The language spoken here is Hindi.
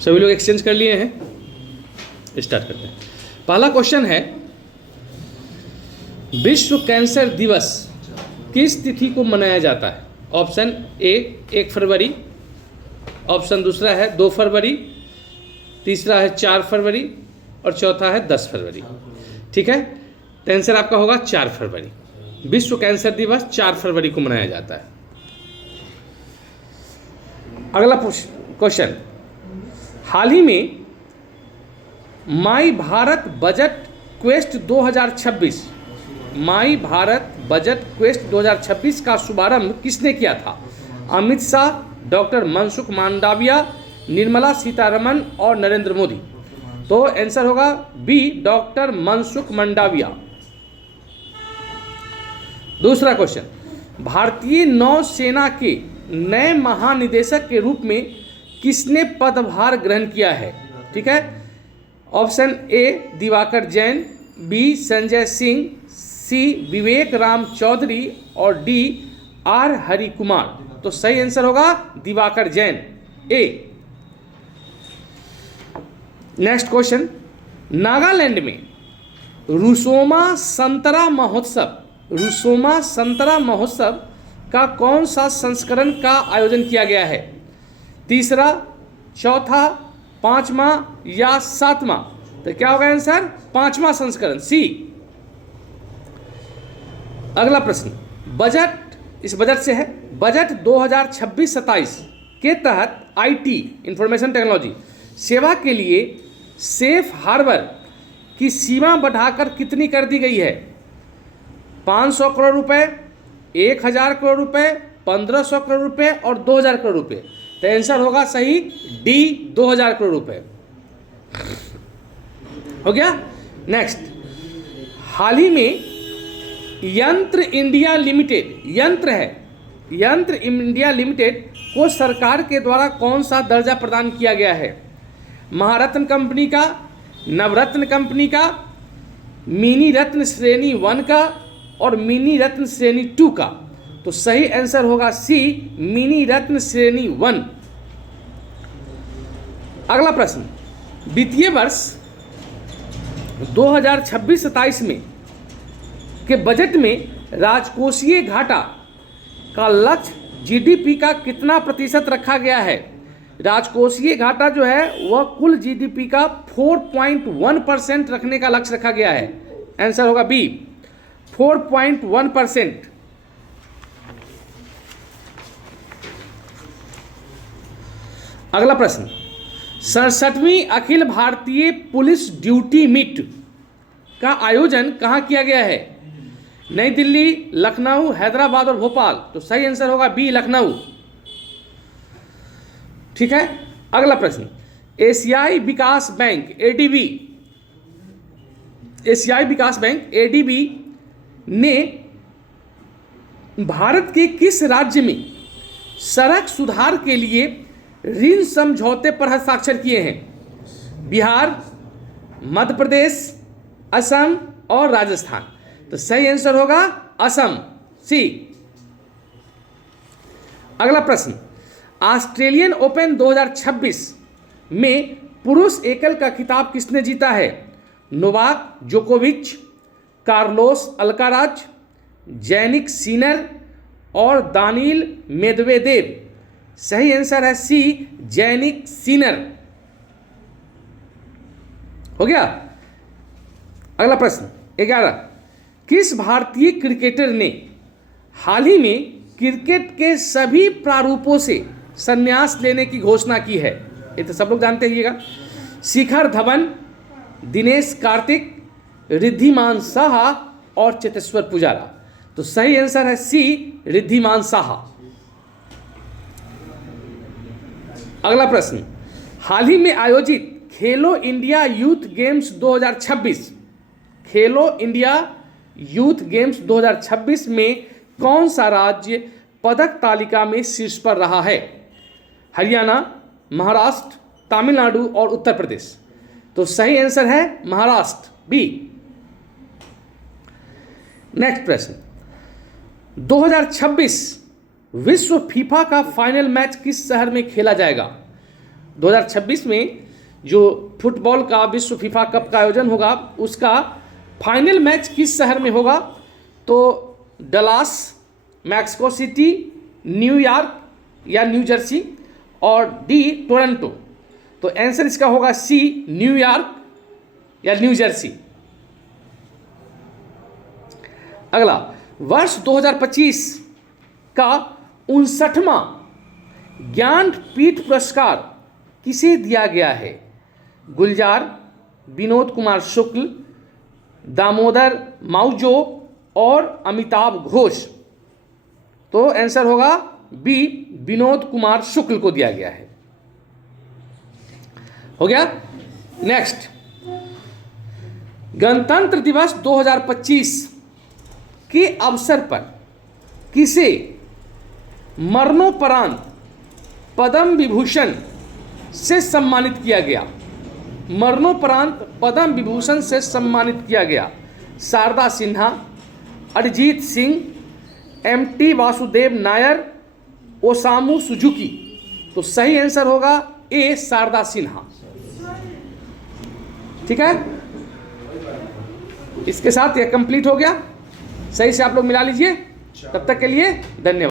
सभी लोग एक्सचेंज कर लिए हैं, स्टार्ट करते हैं। पहला क्वेश्चन है, विश्व कैंसर दिवस किस तिथि को मनाया जाता है? ऑप्शन ए 1 फरवरी, ऑप्शन दूसरा है 2 फरवरी, तीसरा है 4 फरवरी और चौथा है 10 फरवरी। ठीक है, तो आंसर आपका होगा 4 फरवरी। विश्व कैंसर दिवस 4 फरवरी को मनाया जाता है। अगला क्वेश्चन, हाल ही में माई भारत बजट क्वेस्ट 2026 माई भारत बजट क्वेस्ट 2026 का शुभारंभ किसने किया था? अमित शाह, डॉक्टर मनसुख मांडविया, निर्मला सीतारमन और नरेंद्र मोदी। तो आंसर होगा बी, डॉक्टर मनसुख मांडविया। दूसरा क्वेश्चन, भारतीय नौसेना के नए महानिदेशक के रूप में किसने पदभार ग्रहण किया है? ठीक है, option A Diwakar Jain, B Sanjay Singh, C Vivek Ram Chaudhary और डी आर हरि कुमार। तो सही आंसर होगा Diwakar Jain, A. Next question, Nagaland में रुसोमा संतरा महोत्सव का कौन सा संस्करण का आयोजन किया गया है? तीसरा, चौथा, पांचवा या सातवां? तो क्या होगा आंसर? पांचवा संस्करण, सी। अगला प्रश्न, इस बजट से है, बजट 2026-27 के तहत आईटी इंफॉर्मेशन टेक्नोलॉजी सेवा के लिए सेफ हार्बर की सीमा बढ़ाकर कितनी कर दी गई है? 500 करोड़ रुपए, 1000 करोड़ रुपए, 1500 करोड़ रुपए और 2000 करोड़ रुपए। तो आंसर होगा सही डी, 2000 करोड़ रुपए। हो गया। नेक्स्ट, हाल ही में यंत्र इंडिया लिमिटेड को सरकार के द्वारा कौन सा दर्जा प्रदान किया गया है? महारत्न कंपनी का, नवरत्न कंपनी का, मिनी रत्न श्रेणी 1 का और मिनी रत्न श्रेणी 2 का। तो सही आंसर होगा सी, मिनी रत्न श्रेणी 1। अगला प्रश्न, वित्तीय वर्ष 2026-27 में के बजट में राजकोषीय घाटा का लक्ष्य जीडीपी का कितना प्रतिशत रखा गया है? राजकोषीय घाटा जो है वह कुल जीडीपी का 4.1% रखने का लक्ष्य रखा गया है। आंसर होगा बी, 4.1%। अगला प्रश्न, 67वीं Akhil Bharatiya police duty meet का आयोजन कहाँ किया गया है? नई दिल्ली, लखनऊ, हैदराबाद और भोपाल। तो सही आंसर होगा बी, लखनऊ। ठीक है। अगला प्रश्न, एशियाई विकास बैंक एडीबी ने भारत के किस राज्य में सड़क सुधार के लिए ऋण समझौते पर हस्ताक्षर किए हैं? बिहार, मध्य प्रदेश, असम और राजस्थान। तो सही आंसर होगा असम, सी। अगला प्रश्न, ऑस्ट्रेलियन ओपन 2026 में पुरुष एकल का खिताब किसने जीता है? नोवाक जोकोविच, कार्लोस अल्काराज, जैनिक सिनर और दानिल मेदवेदेव। सही आंसर है सी, जैनिक सिनर। हो गया। अगला प्रश्न 11, किस भारतीय क्रिकेटर ने हाल ही में क्रिकेट के सभी प्रारूपों से संन्यास लेने की घोषणा की है? ये तो सब लोग जानते हैं। शिखर धवन, दिनेश कार्तिक, रिद्धिमान साहा और चेतेश्वर पुजारा। तो सही आंसर है सी, रिद्धिमान साहा। अगला प्रश्न, हाल ही में आयोजित खेलो इंडिया यूथ गेम्स 2026 में कौन सा राज्य पदक तालिका में शीर्ष पर रहा है? हरियाणा, महाराष्ट्र, तमिलनाडु और उत्तर प्रदेश। तो सही आंसर है महाराष्ट्र, बी। नेक्स्ट प्रश्न, 2026 विश्व फीफा का फाइनल मैच किस शहर में खेला जाएगा? 2026 में जो फुटबॉल का विश्व फीफा कप का आयोजन होगा उसका फाइनल मैच किस शहर में होगा? तो डलास, मैक्सिको सिटी, न्यूयॉर्क या न्यू जर्सी और डी टोरंटो। तो आंसर इसका होगा सी, न्यूयॉर्क या न्यू जर्सी। अगला, वर्ष 2025 का 59वां ज्ञानपीठ पुरस्कार किसे दिया गया है? गुलजार, विनोद कुमार शुक्ल, दामोदर माउजो और अमिताभ घोष। तो आंसर होगा बी, विनोद कुमार शुक्ल को दिया गया है। हो गया। नेक्स्ट, गणतंत्र दिवस 2025 के अवसर पर किसे मरणोपरांत पद्म विभूषण से सम्मानित किया गया? मरणोपरांत पद्म विभूषण से सम्मानित किया गया Sharda Sinha, Arijit Singh, MT Vasudev Nair, Osamu Suzuki. तो सही आंसर होगा ए, शारदा सिन्हा। ठीक है, इसके साथ यह कंप्लीट हो गया। सही से आप लोग मिला लीजिए। तब तक के लिए धन्यवाद।